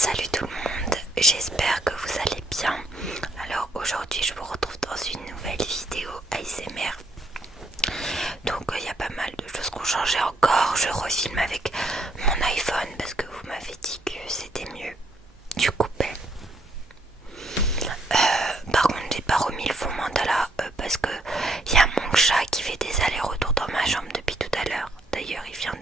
Salut tout le monde, j'espère que vous allez bien. Alors aujourd'hui je vous retrouve dans une nouvelle vidéo ASMR. Donc il y a pas mal de choses qui ont changé encore. Je refilme avec mon iPhone parce que vous m'avez dit que c'était mieux. Du coup par contre j'ai pas remis le fond mandala parce que il y a mon chat qui fait des allers-retours dans ma chambre depuis tout à l'heure. D'ailleurs il vient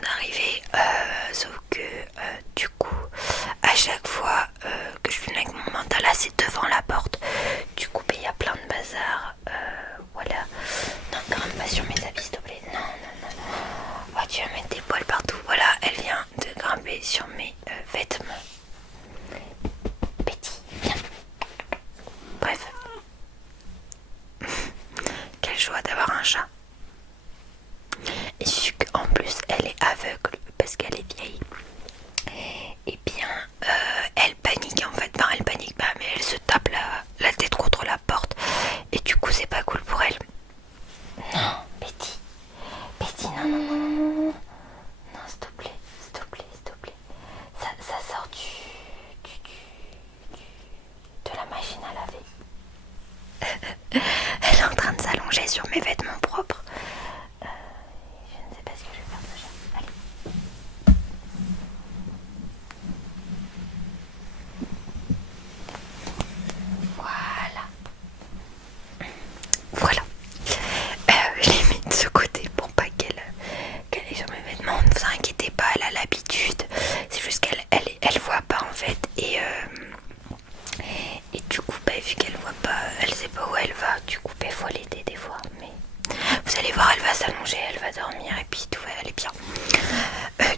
d'arriver, sauf que du coup à chaque fois que je filme avec mon mandala c'est devant la porte. Du coup il y a plein de bazar. Voilà. Non, grimpe pas sur mes habits s'il te plaît. Non, non, non. Oh, tu vas mettre des poils partout. Voilà, elle vient de grimper sur mes vêtements. Petit, viens. Bref. Quelle joie d'avoir un chat. Et vu qu'en plus elle est aveugle parce qu'elle est vieille, et bien elle panique en fait. Enfin elle panique pas mais elle se tape la tête contre la porte. Et du coup c'est pas cool pour elle. Non, Betty. Betty, non, non, non, non, non. Non, s'il te plaît, s'il te plaît, s'il te plaît. Ça sort de la machine à laver. Elle est en train de s'allonger sur mes vêtements propres. Je ne sais pas ce que je vais faire déjà. Allez. Voilà. Voilà. Je l'ai mis de ce côté pour pas qu'elle est sur mes vêtements. Ne vous inquiétez pas, elle a l'habitude. C'est juste qu'elle voit pas en fait. Et du coup, vu qu'elle voit pas, elle sait pas où elle va. Du coup, faut l'aider des fois. Mais vous allez voir, elle va s'allonger, elle va dormir et puis tout va aller bien.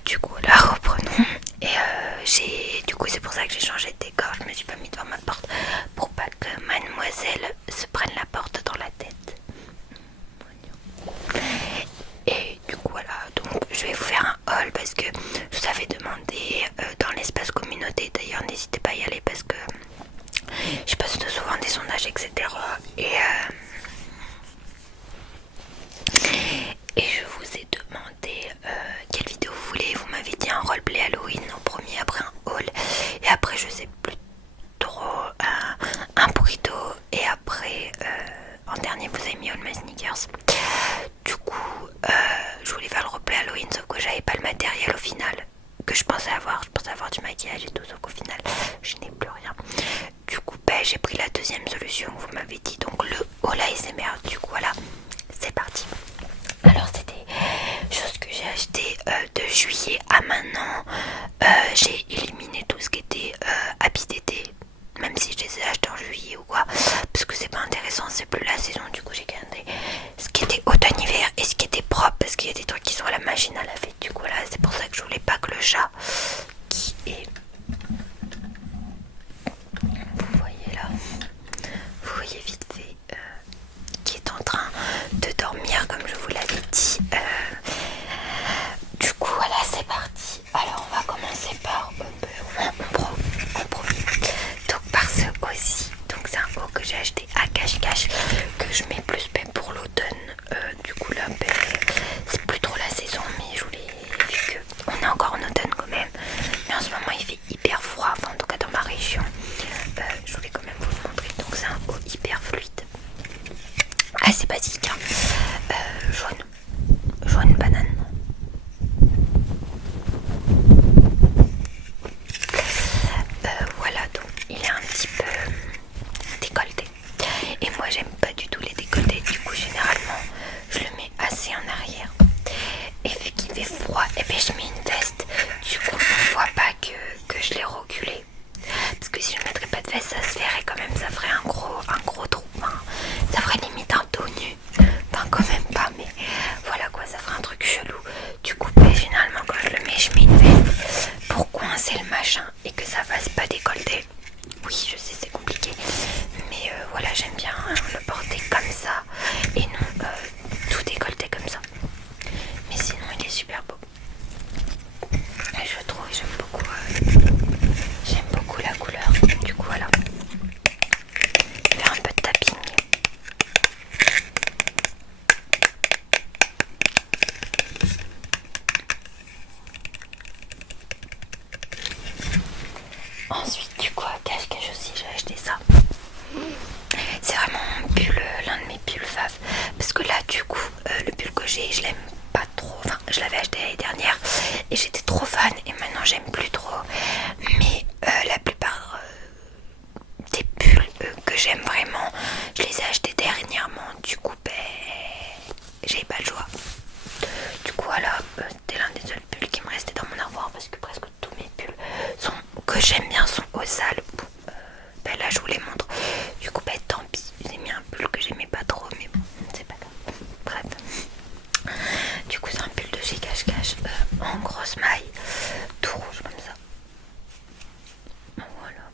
Du coup, là, reprenons. Et du coup, c'est pour ça que j'ai changé de décor. Je me suis pas mis devant ma porte pour pas que mademoiselle se prenne la porte dans la tête. Et du coup voilà, donc je vais vous faire un haul parce que je vous avais demandé dans l'espace communauté. D'ailleurs n'hésitez pas à y aller parce que je poste souvent des sondages etc. Et je vous ai demandé quelle vidéo vous voulez. Vous m'avez dit un roleplay Halloween en premier, après un haul et après je sais plus trop un burrito et après en dernier vous avez mis All My Sneakers. Du coup je voulais faire le roleplay Halloween sauf que j'avais pas le matériel au final que je pensais avoir du maquillage et tout, sauf qu'au final je n'ai plus rien. Du coup j'ai pris la deuxième solution que vous m'avez dit, donc le haul ASMR. Du coup voilà, c'est parti. Alors c'était chose que j'ai acheté de juillet à maintenant. J'ai éliminé tout ce qui était habits d'été, même si je les ai achetés en juillet ou quoi, parce que c'est pas intéressant, c'est plus la saison. Du coup j'ai gardé ce qui était automne-hiver et ce qui était propre parce qu'il y a des trucs qui sont à la machine à laver. Du coup là c'est pour ça que je voulais pas que le chat qui est, vous voyez là, vous voyez vite fait qui est en train de dormir comme je vous l'avais dit. Du coup voilà, c'est parti. Alors on va commencer par en premier donc par ce haut-ci. Donc c'est un haut que j'ai acheté à cache-cache, que je mets plus pour l'automne. Du coup là c'est plus trop la saison, mais je voulais, vu qu'on est encore en automne quand même, mais en ce moment il fait hyper froid, enfin en tout cas dans ma région, je voulais quand même vous le montrer. Donc c'est un haut hyper fluide, assez basique, hein. Jaune banane. Voilà, donc il est un petit peu décolleté et moi j'aime pas du tout les décolletés. Du coup généralement je le mets assez en arrière, et vu qu'il fait froid et je mets une veste. Du coup on voit pas que je l'ai reculé, parce que si je mettrais pas de veste ça se verrait quand même, ça ferait un gros trou, ça ferait limite un dos nu, enfin quand même pas, mais voilà quoi, ça ferait un truc chelou. fave. Parce que là du coup le pull que j'ai, je l'aime pas trop. Enfin, je l'avais acheté l'année dernière et j'étais trop fan et maintenant j'aime plus trop. Mais la plupart des pulls que j'aime vraiment, je les ai achetés dernièrement. Du coup j'ai pas le choix. Du coup voilà, c'était l'un des seuls pulls qui me restait dans mon armoire parce que presque tous mes pulls que j'aime bien sont au sale. Là je vous les montre. Du coup tant pis, j'ai mis un pull que j'aimais pas trop, mais bon, c'est pas grave. Bref. Du coup c'est un pull de chez Cache Cache en grosse maille, tout rouge comme ça. Voilà.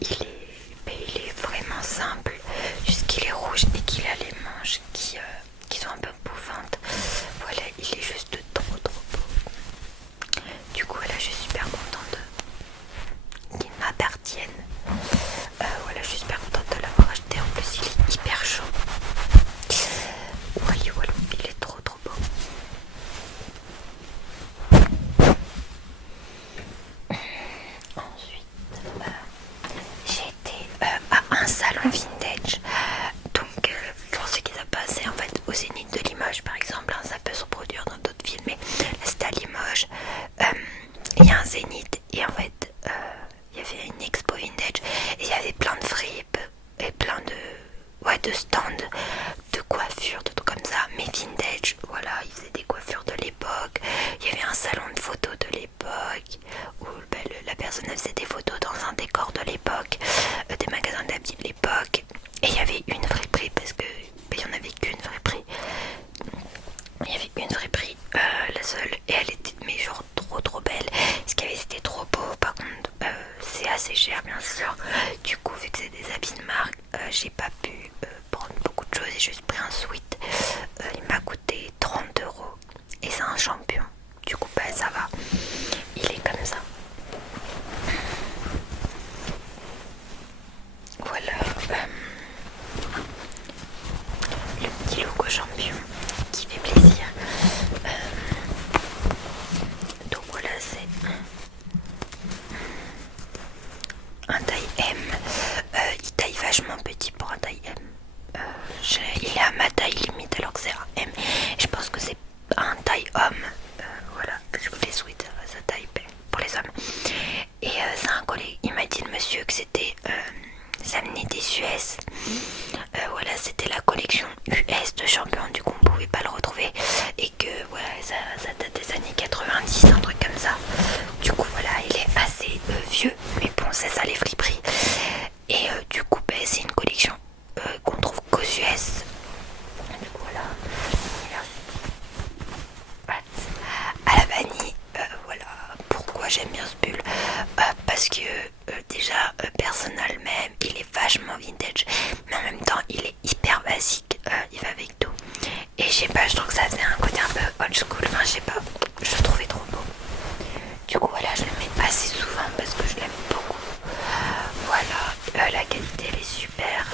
Il est vraiment simple, juste qu'il est rouge et qu'il a les manches qui sont un peu bouffantes. Voilà, il est juste trop beau. Du coup là je suis super contente qu'il m'appartienne. Voilà, je suis super contente de l'avoir acheté. En plus il est hyper chaud. Voilà, il est trop beau. Ensuite j'ai été à un salon vintage. Donc pour ceux qui savent pas, c'est en fait au Zénith de Limoges par exemple, ça peut se reproduire dans d'autres villes, mais là c'était à Limoges. Il y a un Zénith et en fait il y avait une expo vintage et il y avait plein de fripes et plein de stands de coiffure, de trucs comme ça, mais vintage. Voilà, ils faisaient des coiffures de l'époque. Il y avait un salon de photos de l'époque où la personne faisait des photos dans un décor de l'époque, des magasins d'habits de l'époque. Et il y avait une friperie parce que il y en avait qu'une friperie. Il y avait une friperie, la seule, et elle était mais genre trop belle. Ce qu'il y avait c'était trop beau. Par contre c'est assez cher bien sûr. Du coup vu que c'est des habits de marque, j'ai pas pu prendre beaucoup de choses. J'ai juste pris un sweat. Il m'a coûté 30 € et c'est un champion. Du coup ça va. Il est comme ça. Voilà le petit logo champion qui fait plaisir. Donc voilà, c'est un taille M. Il taille vachement petit pour un taille M. Il est à ma taille limite alors que c'est un M. Je pense que c'est un taille homme. Voilà, parce que les sweats ça taille pour les hommes. Et c'est un collègue, il m'a dit le monsieur que c'était ça venait des US. Voilà, c'était la collection US de champion, du coup on pouvait pas le retrouver et que ouais, ça date des années 90, un truc comme ça. Du coup voilà, il est assez vieux, mais bon c'est ça les friperies. Et du coup c'est une collection qu'on trouve qu'aux US. Du coup voilà, à la vanille. Voilà pourquoi j'aime bien ce pull, parce que déjà personnel même il est vachement vintage, mais en même temps il est hyper basique, il va avec tout et je sais pas, je trouve que ça faisait un côté un peu old school, enfin je sais pas, je le trouvais trop beau. Du coup voilà, je le mets assez souvent parce que je l'aime beaucoup. Voilà, la qualité elle est super,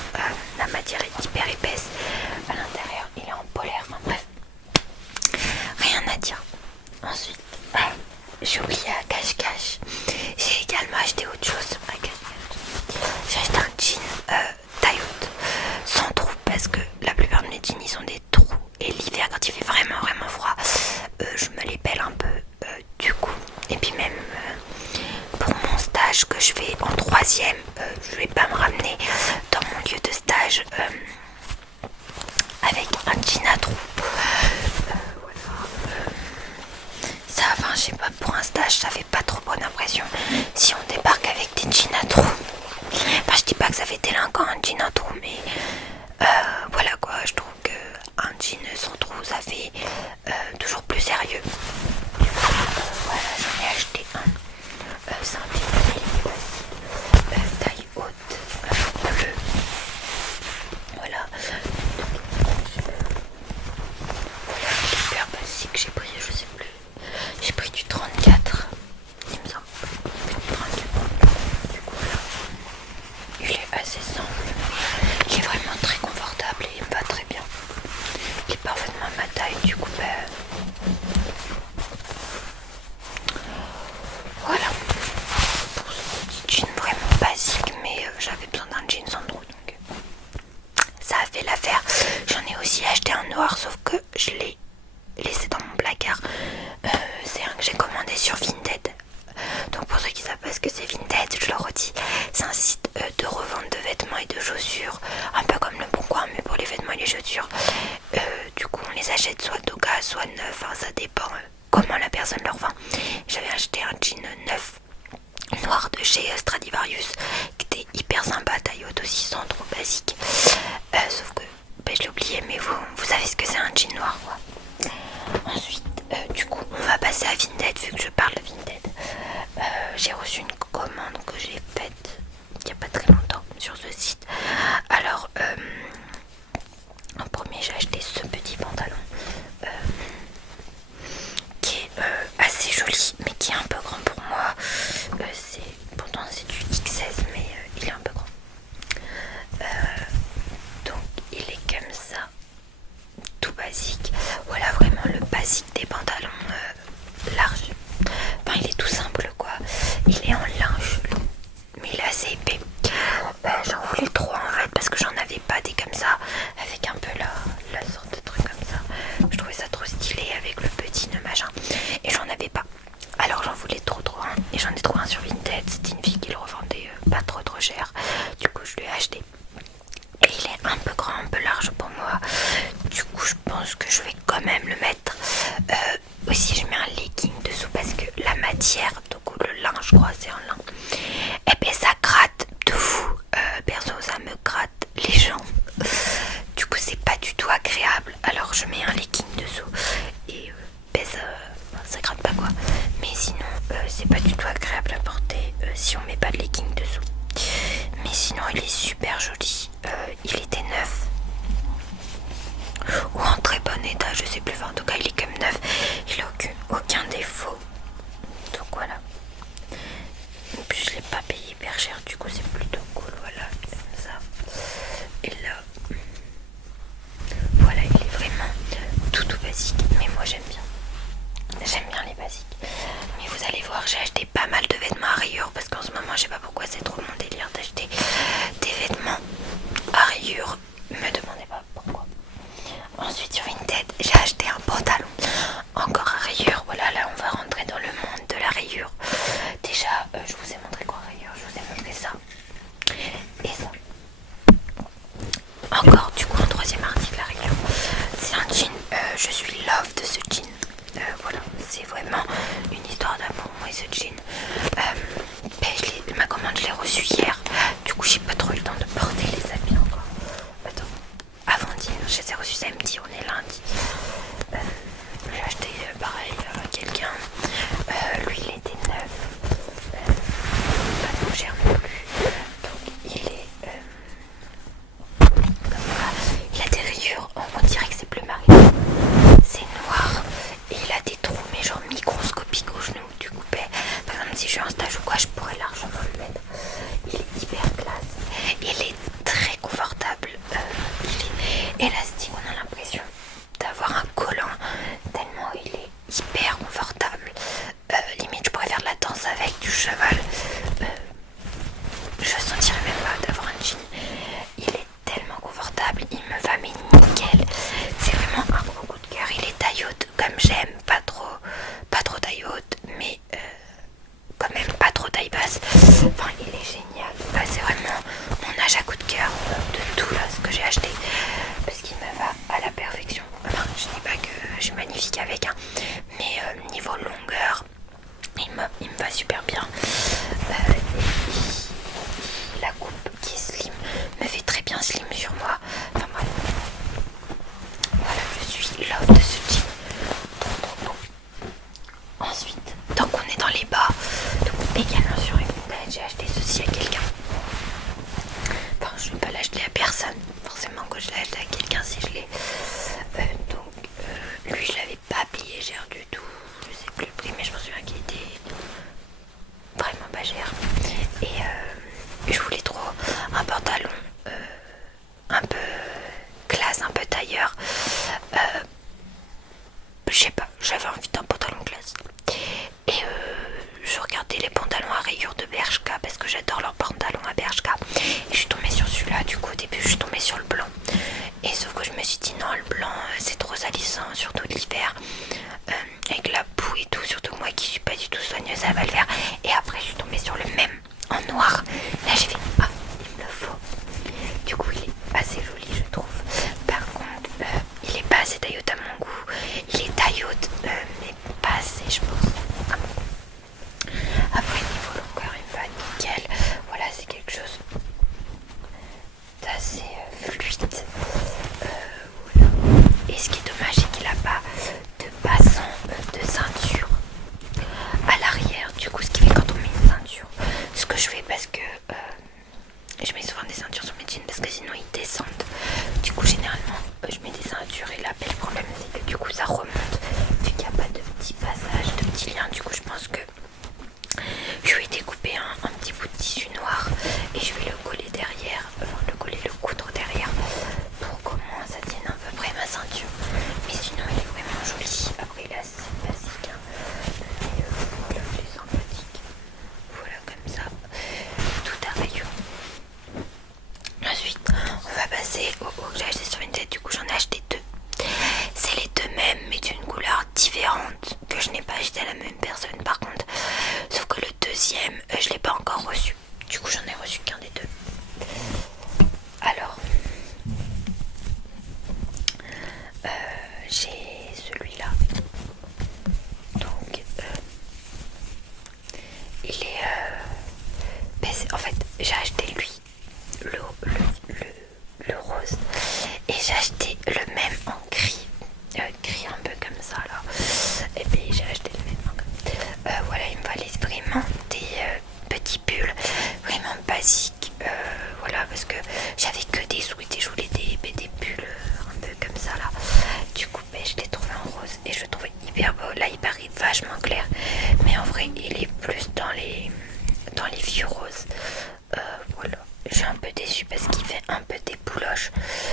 la matière est hyper épaisse, à l'intérieur il est en polaire, enfin bref, rien à dire. Ensuite j'ai oublié à cache-cache. J'ai également acheté autre chose à cache-cache. J'ai acheté un jean taille haute sans trous parce que la plupart de mes jeans ils ont des trous et l'hiver quand il fait vraiment froid je me les pèle un peu du coup. Et puis même pour mon stage que je fais en 3ème, je vais pas me ramener dans mon lieu de stage avec un jean à trous. Ça, enfin, je sais pas, pour un stage, ça fait pas trop bonne impression si on débarque avec des jeans à trous. Enfin, je dis pas que ça fait délinquant un jean à trous, mais voilà quoi, je trouve qu'un jean sans trous, ça fait toujours plus sérieux. Voilà, j'en ai acheté un. C'est un jean taille haute, bleu. Voilà. Voilà, hyper basique, j'ai pris, je sais plus. J'ai pris du 34, il me semble. Du 34. Du coup, voilà. Il est assez simple. Il est vraiment très confortable et il me va très bien. Il est parfaitement à ma taille, du coup, voilà. Pour ce petit jean vraiment basique, mais j'avais besoin d'un jean sans trou, donc ça a fait l'affaire. noir, sauf que je l'ai laissé dans mon placard. C'est un que j'ai commandé sur Vinted. Donc pour ceux qui savent pas ce que c'est Vinted, je le redis, c'est un site de revente de vêtements et de chaussures, un peu comme le Bon Coin mais pour les vêtements et les chaussures. Du coup on les achète soit d'occasion, soit neuf, hein, ça dépend comment la personne leur vend. J'avais acheté un jean neuf noir de chez Stradivarius qui était hyper sympa, taille haute aussi, sans trop basique. Sauf que je l'ai oublié, mais vous savez ce que c'est un jean noir quoi. Ensuite du coup on va passer à Vinted vu que je parle de Vinted. J'ai reçu une commande que j'ai faite il n'y a pas très longtemps sur ce site. Alors en premier j'ai acheté ce petit pantalon qui est assez joli mais qui est un peu grand pour moi. Pourtant c'est du X16 mais il est un peu grand. Donc il est comme ça, tout basique. Voilà vraiment le basique des pantalons larges. Enfin il est tout simple quoi. Il est en linge mais il est assez épais. J'en voulais trop en fait parce que j'en avais pas des comme ça avec un peu la sorte de truc comme ça. Je trouvais ça trop stylé avec le petit nœud machin et j'en avais pas. Alors j'en voulais trop un et j'en ai trouvé un sur Vinted. C'était une fille qui le revendait pas trop cher. Du coup je lui ai acheté. Et il est un peu grand, un peu large pour moi. Du coup je pense que je vais quand même le mettre. Aussi je mets un legging dessous parce que la matière, donc le linge je crois c'est un lin. Et ben ça gratte de fou. Perso ça me gratte les jambes. Du coup c'est pas du tout agréable. Alors je mets un legging dessous et ben ça gratte pas quoi. Mais sinon c'est pas du tout agréable à porter si on met pas de legging dessous. Mais sinon il est super joli. Il était neuf ou en très bon état, je sais plus. Enfin, en tout cas il est comme neuf. Il a aucun défaut. Donc voilà. Et puis je l'ai pas payé hyper cher. Du coup c'est plutôt cool. Voilà comme ça. Et là voilà, il est vraiment tout basique. Mais moi j'aime bien. J'aime bien les basiques. Mais vous allez voir, j'ai acheté pas mal de vêtements à rayures parce qu'en ce moment, je sais pas pourquoi, c'est trop mon délire d'acheter des vêtements à rayures. Me demandez pas pourquoi. Ensuite, sur Vinted, j'ai acheté un pantalon encore à rayures. Voilà, là, on va rentrer dans le monde de la rayure. Déjà, je vous ai montré quoi rayures. Je vous ai montré ça et ça. Encore, du coup, un troisième article à rayures. C'est un jean. Je suis love de ce jean. Voilà, c'est vraiment une histoire d'amour, moi et ce jean. Ma commande, je l'ai reçue hier. Du coup, j'ai pas trop eu le temps de porter les habits encore. Attends, avant-hier, je les ai reçus samedi, on est lundi. J'ai acheté pareil à quelqu'un. Lui, il était neuf. Pas trop cher non plus. Donc, il est comme ça. Il a des rayures, on dirait que c'est bleu marine. C'est noir et il a des trous mais genre microscopiques au genou du coupé. Par exemple si je suis en stage ou quoi je pourrais largement le mettre. Il est hyper classe. Il est très confortable. Il est élastique, on a l'impression d'avoir un collant tellement il est hyper confortable. Limite je pourrais faire de la danse avec du cheval. Je sentirais même pas d'avoir un jean. Il est tellement confortable, il me va mais nickel. suis dit non, le blanc c'est trop salissant, surtout l'hiver, avec la boue et tout, surtout moi qui suis pas du tout soigneuse, ça va le faire. Et après je suis tombée sur le même en noir. Là j'ai fait ah, il me le faut. Du coup il est assez joli je trouve. Par contre il est pas assez taillotte à mon goût. Il est taillotte mais pas assez je pense. Après niveau longueur il me va nickel. Voilà, c'est quelque chose d'assez fluide. Voilà. Et ce qui est dommage c'est qu'il a pas de bassin de ceinture à l'arrière. Du coup ce qui fait quand on met une ceinture, ce que je fais parce que je mets souvent des ceintures sur mes jeans parce que sinon ils descendent. Du coup généralement je mets des ceintures et là le problème c'est que du coup ça remonte vu qu'il n'y a pas de petits passages, de petits liens. Du coup je pense que je vais découper un petit bout de tissu noir et je vais le coller derrière, enfin le coudre derrière pour qu'au moins ça tienne à peu près ma ceinture. Mais sinon il est vraiment joli. Après il est assez basique hein. Mais voilà, il est sympathique. Voilà comme ça, tout à rayon. Ensuite on va passer au haut que j'ai acheté sur Vinted. Du coup j'en ai acheté deux. C'est les deux mêmes mais d'une couleur différente que je n'ai pas acheté à la même personne par contre. Sauf que le deuxième je l'ai pas encore reçu. Du coup j'en ai reçu qu'un des deux. Alors j'ai celui-là. Donc il est en fait j'ai acheté lui le rose et j'ai acheté le même en gris. Gris un peu comme ça là. Et puis j'ai acheté le même. Voilà, il me fallait vraiment des petits pulls vraiment basiques. Voilà, parce que j'avais que des sweats et je voulais des pulls un peu comme ça là. Du coup je l'ai trouvé en rose et je le trouvais hyper beau. Là il paraît vachement clair, mais en vrai il est plus dans les vieux roses. Voilà, je suis un peu déçue parce qu'il fait un peu des bouloches.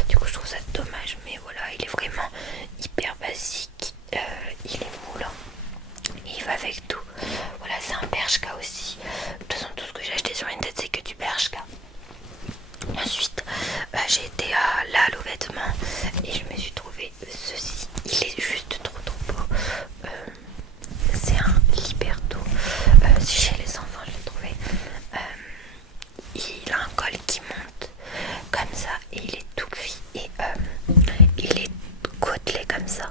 Du coup je trouve ça dommage, mais voilà, il est vraiment hyper basique. Il est moulant, il va avec tout. Voilà, c'est un Bershka aussi. De toute façon tout ce que j'ai acheté sur Vinted c'est que du Bershka. Ensuite j'ai été à Lalo vêtements et je me suis trouvé ceci. Il est juste trop beau. C'est un Liberto. C'est chez les enfants je l'ai trouvé. Il a un col qui monte comme ça et il est tout gris et il est côtelé comme ça.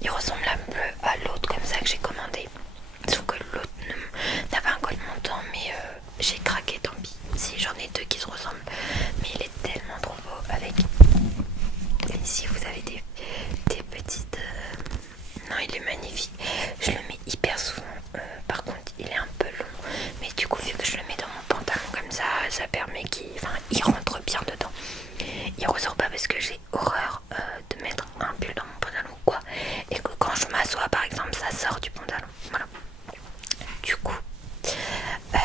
Il ressemble un peu à l'autre comme ça que j'ai commandé. Sauf que l'autre n'a pas un col montant, mais j'ai craqué, tant pis. Si j'en ai deux qui se ressemblent, mais il est tellement trop beau avec. Ici vous avez des petites. Non, il est magnifique. Je le mets hyper souvent. Par contre, il est un peu long, mais du coup vu que je le mets dans mon pantalon comme ça permet il rentre bien dedans. Il ressort pas parce que j'ai horreur de mettre un pull dans mon pantalon ou quoi, et que quand je m'assois par exemple ça sort du pantalon. Voilà. Du coup voilà.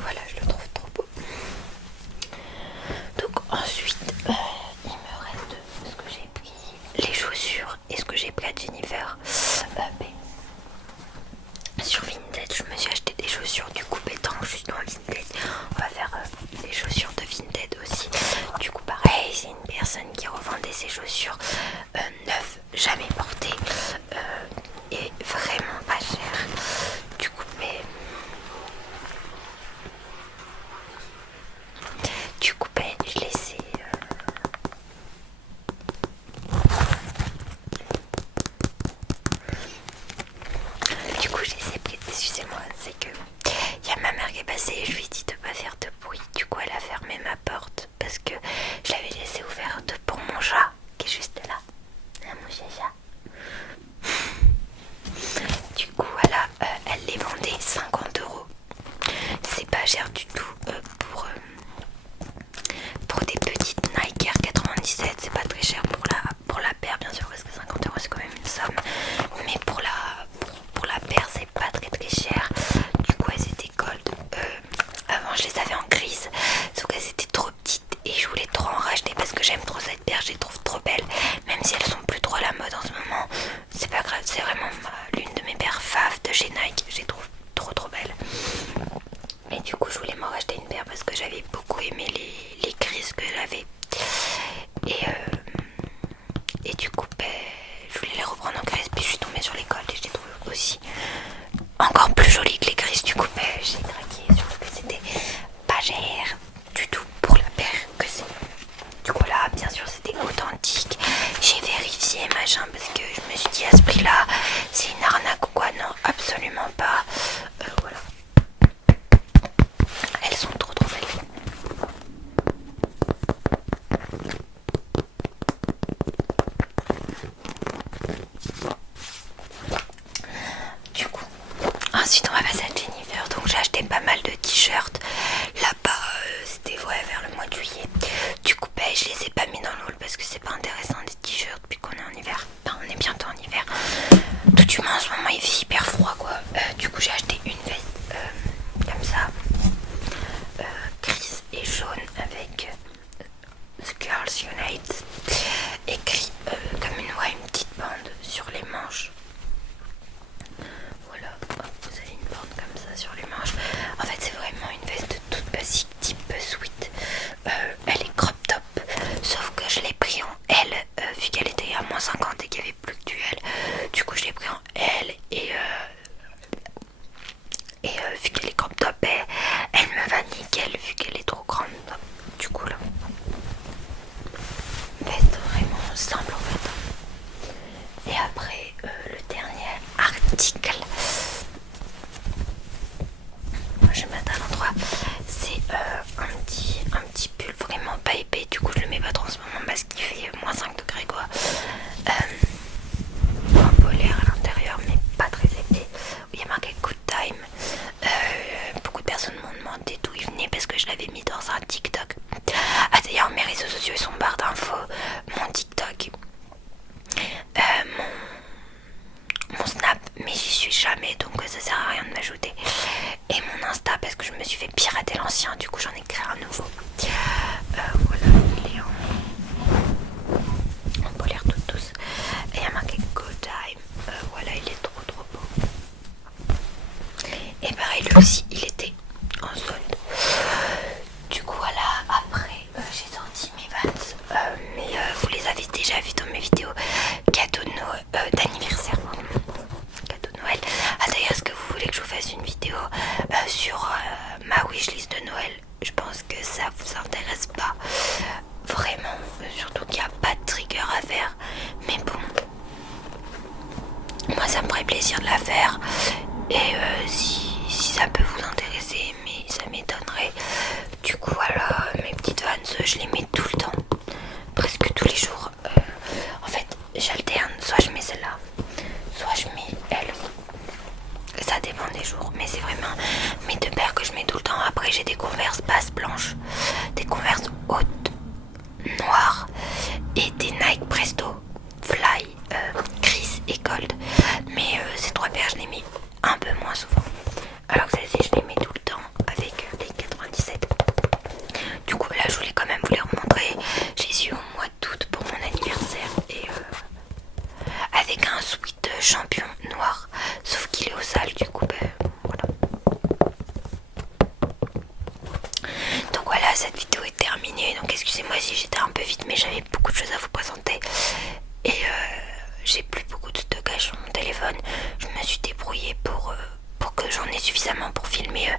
Voilà, je le trouve trop beau. Donc ensuite il me reste ce que j'ai pris, les chaussures et ce que j'ai pris à Jennifer. Sur Vinted je me suis acheté des chaussures, du coup étant juste dans Vinted on va faire des chaussures de Vinted aussi. Du coup pareil, c'est une personne qui revendait ses chaussures neuves, jamais portées et vraiment pas chères. Du coup je les ai excusez-moi, c'est que il y a ma mère qui est passée et je lui ai dit de pas faire de bruit. Du coup elle a fermé ma porte parce que je l'avais laissée ouverte pour mon chat qui est juste là. Mon chat. machin, parce que je me suis dit à ce prix là c'est une arnaque ou quoi. Non, absolument pas. Voilà, elles sont trop belles. Du coup, ensuite on va passer à Jennifer. Donc j'ai acheté pas mal de t-shirts là-bas, c'était vers le mois de juillet. Du coup je les ai pas mis dans le haul parce que c'est pas intéressant des t-shirts puis qu'on est en hiver. Enfin, on est bientôt en hiver. Tout du moins en ce moment il fait hyper froid quoi. Du coup j'ai acheté une veste comme ça, grise et jaune avec The Girls Unite écrit comme une petite bande sur les manches. Voilà, vous avez une bande comme ça sur les manches. En fait c'est vraiment une veste toute basique type sweat. Elle est crop top, sauf que je l'ai pris en L vu qu'elle était à -50 et qu'il n'y avait plus que du L. Du coup je l'ai pris en L et vu qu'elle est crop top, elle me va nickel vu qu'elle est trop grande. Du coup là, veste vraiment simple en fait. Et après le dernier article, je vais mettre à l'endroit, c'est un petit pull vraiment pas épais. Du coup je le mets pas trop en ce moment parce qu'il fait -5 degrés quoi. Un polaire à l'intérieur mais pas très épais. Il y a marqué Good Time. Beaucoup de personnes m'ont demandé d'où il venait parce que je l'avais mis dans un TikTok. Ah d'ailleurs mes réseaux sociaux ils sont en barre d'infos. Mon TikTok, mon Snap, mais j'y suis jamais donc ça sert à rien de m'ajouter. Et mon Insta parce que je me suis fait pirater l'ancien, du coup j'en ai créé un nouveau. Voilà, il est en polaire toute douce. Et il y a marqué Good Time. Voilà, il est trop beau. Et pareil, lui aussi, il était en solde. Du coup, voilà, après, j'ai sorti mes Vans. Mais vous les avez déjà vus dans mes vidéos. Cadeau d'anniversaire. Cadeau de Noël. Ah d'ailleurs, est-ce que vous voulez que je vous fasse une vidéo sur ma wishlist de Noël? Je pense que ça vous intéresse pas. Vraiment. Surtout qu'il n'y a pas de trigger à faire. Mais bon. Moi, ça me ferait plaisir de la faire. Et si ça peut vous intéresser, mais ça m'étonnerait. Du coup voilà, mes petites Vans, je les mets tout le temps, presque tous les jours. En fait j'alterne, soit je mets celle-là, soit je mets elle. Ça dépend des jours, mais c'est vraiment mes deux paires que je mets tout le temps. Après j'ai des Converse basses blanches, des Converse hautes noires et des Nike Presto Fly gris et gold. Mais ces trois paires je les mets un peu moins souvent. Alors que celles-ci je les mets tout le temps avec les 97. Du coup là je voulais quand même vous les remontrer. J'ai eu au mois d'août pour mon anniversaire et avec un sweat champion noir. Sauf qu'il est au sale, du coup voilà. Donc voilà, cette vidéo est terminée. Donc excusez-moi si j'étais un peu vite, mais j'avais beaucoup de choses à vous présenter. Et j'ai plus beaucoup de stockage sur mon téléphone. Je me suis débrouillée pour que j'en ai suffisamment pour filmer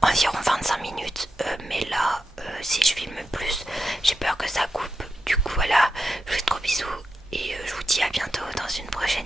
environ 25 minutes. Mais là, si je filme plus, j'ai peur que ça coupe. Du coup voilà, je vous fais trop bisous et je vous dis à bientôt dans une prochaine